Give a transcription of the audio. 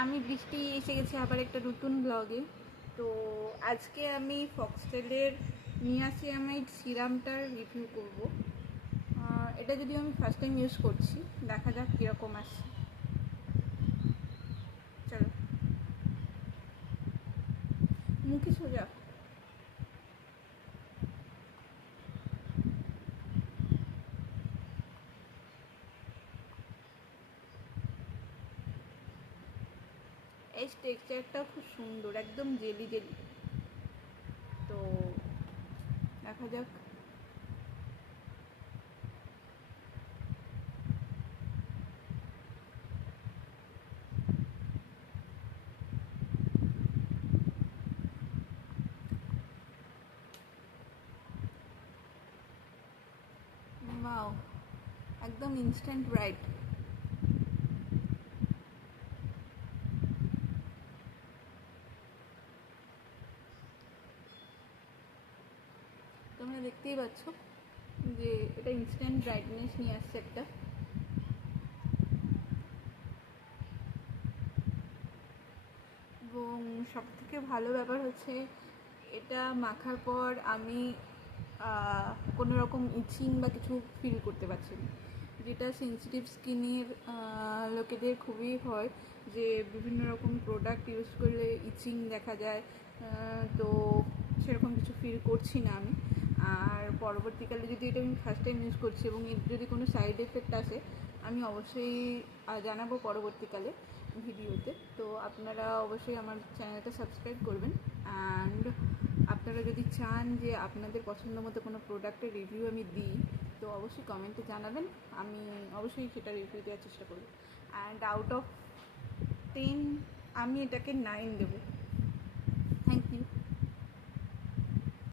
আমি বৃষ্টি এসে গেছি আবার একটা নতুন ব্লগে। তো আজকে আমি ফক্সটেলের নিয়াসিনামাইড সিরামটার রিভিউ করব। এটা যদি আমি ফার্স্ট টাইম ইউজ করছি, দেখা যাক কীরকম আসছে। চলো মুখে সোজা। এই টেক্সচারটা খুব সুন্দর, একদম জেলি জেলি। তো দেখা যাক। ওয়াও, একদম ইনস্ট্যান্ট ব্রাইট। তোমরা দেখতেই পাচ্ছ যে এটা ইনস্ট্যান্ট ব্রাইটনেস নিয়ে আসছে একটা। এবং সবথেকে ভালো ব্যাপার হচ্ছে এটা মাখার পর আমি কোনো রকম ইচিং বা কিছু ফিল করতে পারছি না, যেটা সেন্সিটিভ স্কিনের লোকেদের খুবই হয়, যে বিভিন্ন রকম প্রোডাক্ট ইউজ করলে ইচিং দেখা যায়। তো সেরকম কিছু ফিল করছি না আমি। আর পরবর্তীকালে যদি এটা আমি ফার্স্ট টাইম ইউজ করছি এবং এর যদি কোনো সাইড এফেক্ট আসে, আমি অবশ্যই জানাবো পরবর্তীকালে ভিডিওতে। তো আপনারা অবশ্যই আমার চ্যানেলটা সাবস্ক্রাইব করবেন। অ্যান্ড আপনারা যদি চান যে আপনাদের পছন্দ মতো কোনো প্রোডাক্টের রিভিউ আমি দিই, তো অবশ্যই কমেন্টে জানাবেন, আমি অবশ্যই সেটা রিভিউ দেওয়ার চেষ্টা করব। অ্যান্ড আউট অফ 10 আমি এটাকে 9 দেবো। Thank you.